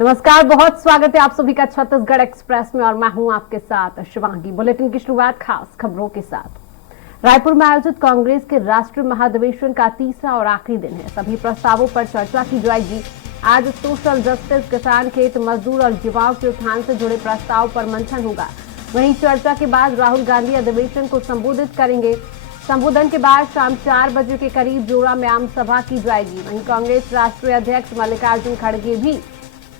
नमस्कार, बहुत स्वागत है आप सभी का छत्तीसगढ़ एक्सप्रेस में और मैं हूं आपके साथ शिवांगी। बुलेटिन की शुरुआत खास खबरों के साथ। रायपुर में आयोजित कांग्रेस के राष्ट्रीय महाधिवेशन का तीसरा और आखिरी दिन है। सभी प्रस्तावों पर चर्चा की जाएगी। आज सोशल जस्टिस, किसान, खेत मजदूर और युवाओं के उत्थान से जुड़े प्रस्ताव पर मंथन होगा। वहीं चर्चा के बाद राहुल गांधी अधिवेशन को संबोधित करेंगे। संबोधन के बाद शाम 4 बजे के करीब जोड़ा में आम सभा की जाएगी। वहीं कांग्रेस राष्ट्रीय अध्यक्ष मल्लिकार्जुन खड़गे भी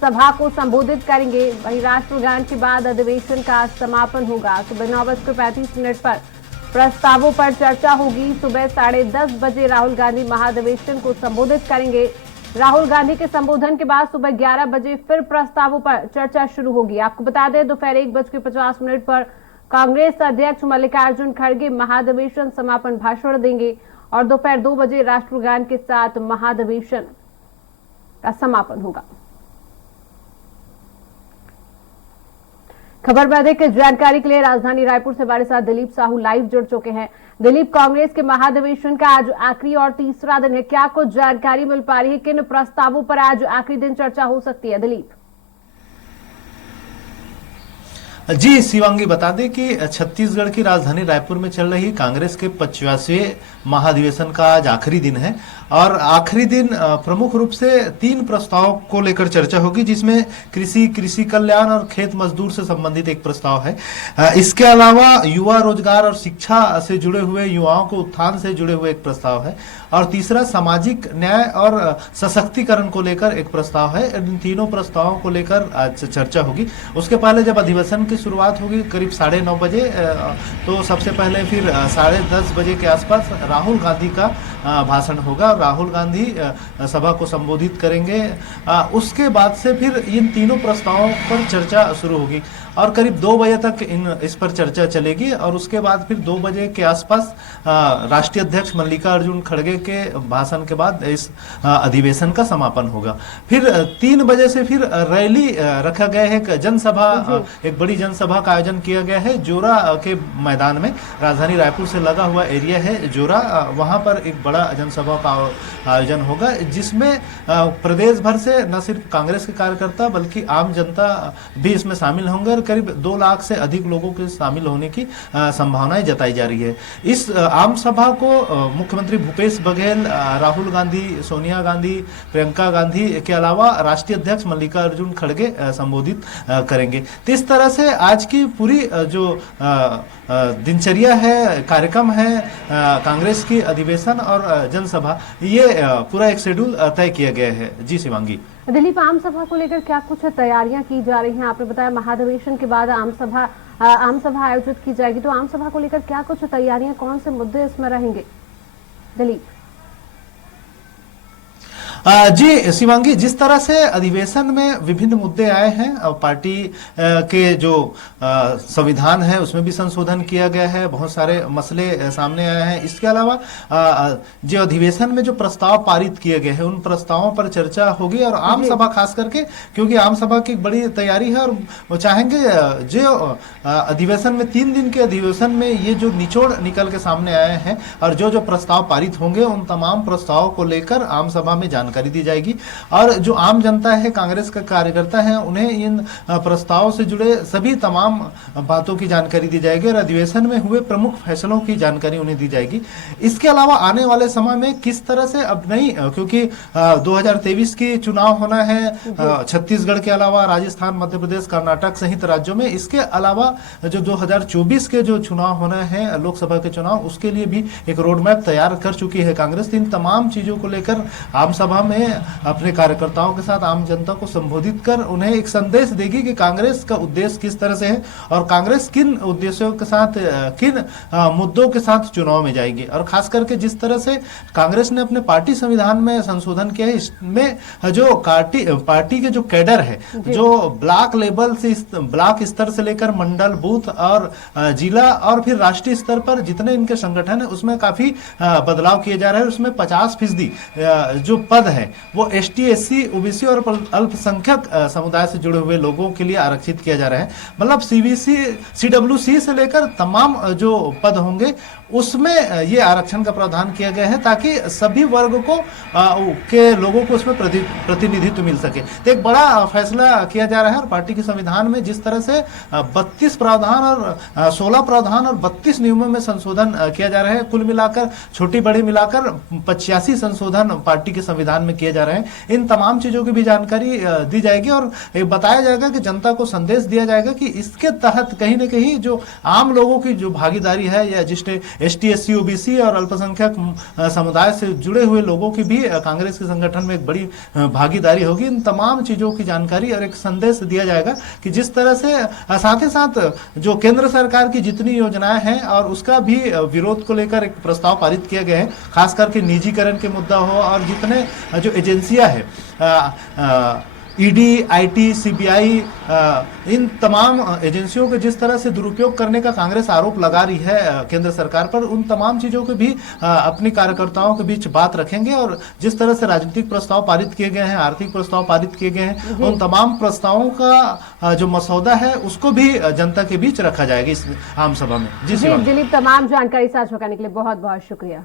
सभा को संबोधित करेंगे। वहीं राष्ट्रगान के बाद अधिवेशन का समापन होगा। सुबह 9:35 पर प्रस्तावों पर चर्चा होगी। सुबह 10:30 बजे राहुल गांधी महाधिवेशन को संबोधित करेंगे। राहुल गांधी के संबोधन के बाद सुबह 11 बजे फिर प्रस्तावों पर चर्चा शुरू होगी। आपको बता दें, दोपहर 1:50 पर कांग्रेस अध्यक्ष मल्लिकार्जुन खड़गे महाधिवेशन समापन भाषण देंगे और दोपहर 2 बजे राष्ट्रगान के साथ महाधिवेशन का समापन होगा। खबर में अधिक जानकारी के लिए राजधानी रायपुर से हमारे साथ दिलीप साहू लाइव जुड़ चुके हैं। दिलीप, कांग्रेस के महाधिवेशन का आज आखिरी और तीसरा दिन है, क्या कुछ जानकारी मिल पा रही है? किन प्रस्तावों पर आज आखिरी दिन चर्चा हो सकती है? दिलीप जी शिवांगी, बता दें कि छत्तीसगढ़ की राजधानी रायपुर में चल रही कांग्रेस के 50वें महाधिवेशन का आज आखिरी दिन है और आखिरी दिन प्रमुख रूप से 3 प्रस्ताव को लेकर चर्चा होगी, जिसमें कृषि कल्याण और खेत मजदूर से संबंधित एक प्रस्ताव है। इसके अलावा युवा रोजगार और शिक्षा से जुड़े हुए, युवाओं को उत्थान से जुड़े हुए एक प्रस्ताव है और तीसरा सामाजिक न्याय और सशक्तिकरण को लेकर एक प्रस्ताव है। इन तीनों प्रस्तावों को लेकर आज चर्चा होगी। उसके पहले जब अधिवेशन की शुरुआत होगी करीब 9:30 बजे, तो सबसे पहले फिर 10:30 बजे के आसपास राहुल गांधी का भाषण होगा। राहुल गांधी सभा को संबोधित करेंगे। उसके बाद से फिर इन तीनों प्रस्तावों पर चर्चा शुरू होगी और करीब 2 बजे तक इस पर चर्चा चलेगी और उसके बाद फिर 2 बजे के आसपास राष्ट्रीय अध्यक्ष मल्लिकार्जुन खड़गे के भाषण के बाद इस अधिवेशन का समापन होगा। फिर 3 बजे से फिर रैली रखा गया है, एक बड़ी जनसभा का आयोजन किया गया है जोरा के मैदान में। राजधानी रायपुर से लगा हुआ एरिया है जोरा, वहां पर एक बड़ा जनसभा का आयोजन होगा, जिसमें प्रदेश भर से न सिर्फ कांग्रेस के कार्यकर्ता बल्कि आम जनता भी इसमें शामिल होंगे और करीब 2 लाख से अधिक लोगों के शामिल होने की संभावनाएं जताई जा रही है। इस आम सभा को मुख्यमंत्री भूपेश बघेल, राहुल गांधी, सोनिया गांधी, प्रियंका गांधी के अलावा राष्ट्रीय अध्यक्ष मल्लिकार्जुन खड़गे संबोधित करेंगे। तो इस तरह से आज की पूरी जो दिनचर्या है, कार्यक्रम है कांग्रेस की अधिवेशन और जनसभा, ये पूरा एक शेड्यूल तय किया गया है। जी शिवांगी। दिलीप, आम सभा को लेकर क्या कुछ तैयारियां की जा रही हैं? आपने बताया महाधिवेशन के बाद आम सभा आयोजित की जाएगी, तो आम सभा को लेकर क्या कुछ तैयारियां, कौन से मुद्दे इसमें रहेंगे? दिलीप जी शिवांगी, जिस तरह से अधिवेशन में विभिन्न मुद्दे आए हैं और पार्टी के जो संविधान है उसमें भी संशोधन किया गया है, बहुत सारे मसले सामने आए हैं। इसके अलावा जो अधिवेशन में जो प्रस्ताव पारित किए गए हैं उन प्रस्तावों पर चर्चा होगी और आम सभा खास करके, क्योंकि आम सभा की बड़ी तैयारी है और वो चाहेंगे जो अधिवेशन में 3 दिन के अधिवेशन में ये जो निचोड़ निकल के सामने आए हैं और जो प्रस्ताव पारित होंगे उन तमाम प्रस्तावों को लेकर आम सभा में जानकारी दी जाएगी और जो आम जनता है, कांग्रेस का कार्यकर्ता है, उन्हें इन प्रस्तावों से जुड़े सभी तमाम बातों की जानकारी दी जाएगी और अधिवेशन में हुए प्रमुख फैसलों की जानकारी उन्हें दी जाएगी। इसके अलावा आने वाले समय में किस तरह से, अब नहीं, क्योंकि 2023 की चुनाव होना है छत्तीसगढ़ के अलावा राजस्थान, मध्य प्रदेश, कर्नाटक सहित राज्यों में। इसके अलावा जो 2024 के जो चुनाव होना है, लोकसभा के चुनाव, उसके लिए भी एक रोड मैप तैयार कर चुकी है कांग्रेस। इन तमाम चीजों को लेकर आम सभा में अपने कार्यकर्ताओं के साथ आम जनता को संबोधित कर उन्हें एक संदेश देगी कि कांग्रेस का उद्देश्य किस तरह से है और कांग्रेस किन उद्देश्यों के साथ, किन मुद्दों के साथ चुनाव में जाएगी। और खास करके जिस तरह से कांग्रेस ने अपने पार्टी संविधान में संशोधन किया है, इसमें जो पार्टी के जो कैडर है, जो ब्लॉक लेवल से, ब्लॉक स्तर से लेकर मंडल, बूथ और जिला और फिर राष्ट्रीय स्तर पर जितने इनके संगठन है उसमें काफी बदलाव किए जा रहे हैं। उसमें 50% जो पद है वो ST SC OBC और अल्पसंख्यक समुदाय से जुड़े हुए लोगों के लिए आरक्षित किया जा रहा है। मतलब CBC CWC से लेकर तमाम जो पद होंगे उसमें ये आरक्षण का प्रावधान किया गया है ताकि सभी वर्ग को के लोगों को उसमें प्रतिनिधित्व मिल सके। तो एक बड़ा फैसला किया जा रहा है और पार्टी के संविधान में जिस तरह से 32 प्रावधान और 16 प्रावधान और 32 नियमों में संशोधन किया जा रहा है, कुल मिलाकर छोटी बड़ी मिलाकर 85 संशोधन पार्टी के संविधान में किए जा रहे हैं। इन तमाम चीजों की भी जानकारी दी जाएगी और बताया जाएगा कि जनता को संदेश दिया जाएगा कि इसके तहत कहीं ना कहीं जो आम लोगों की जो भागीदारी है या जिसने ST SC OBC और अल्पसंख्यक समुदाय से जुड़े हुए लोगों की भी कांग्रेस के संगठन में एक बड़ी भागीदारी होगी। इन तमाम चीजों की जानकारी और एक संदेश दिया जाएगा कि जिस तरह से साथ ही साथ जो केंद्र सरकार की जितनी योजनाएं हैं और उसका भी विरोध को लेकर एक प्रस्ताव पारित किया गया है, खास करके निजीकरण के मुद्दा हो और जितने जो एजेंसियां है ED IT CBI इन तमाम एजेंसियों के जिस तरह से दुरुपयोग करने का कांग्रेस आरोप लगा रही है केंद्र सरकार पर, उन तमाम चीजों के भी अपनी कार्यकर्ताओं के बीच बात रखेंगे और जिस तरह से राजनीतिक प्रस्ताव पारित किए गए हैं, आर्थिक प्रस्ताव पारित किए गए हैं, उन तमाम प्रस्तावों का जो मसौदा है उसको भी जनता के बीच रखा जाएगा इस आम सभा में। जी दिलीप, तमाम जानकारी साझा करने के लिए बहुत बहुत शुक्रिया।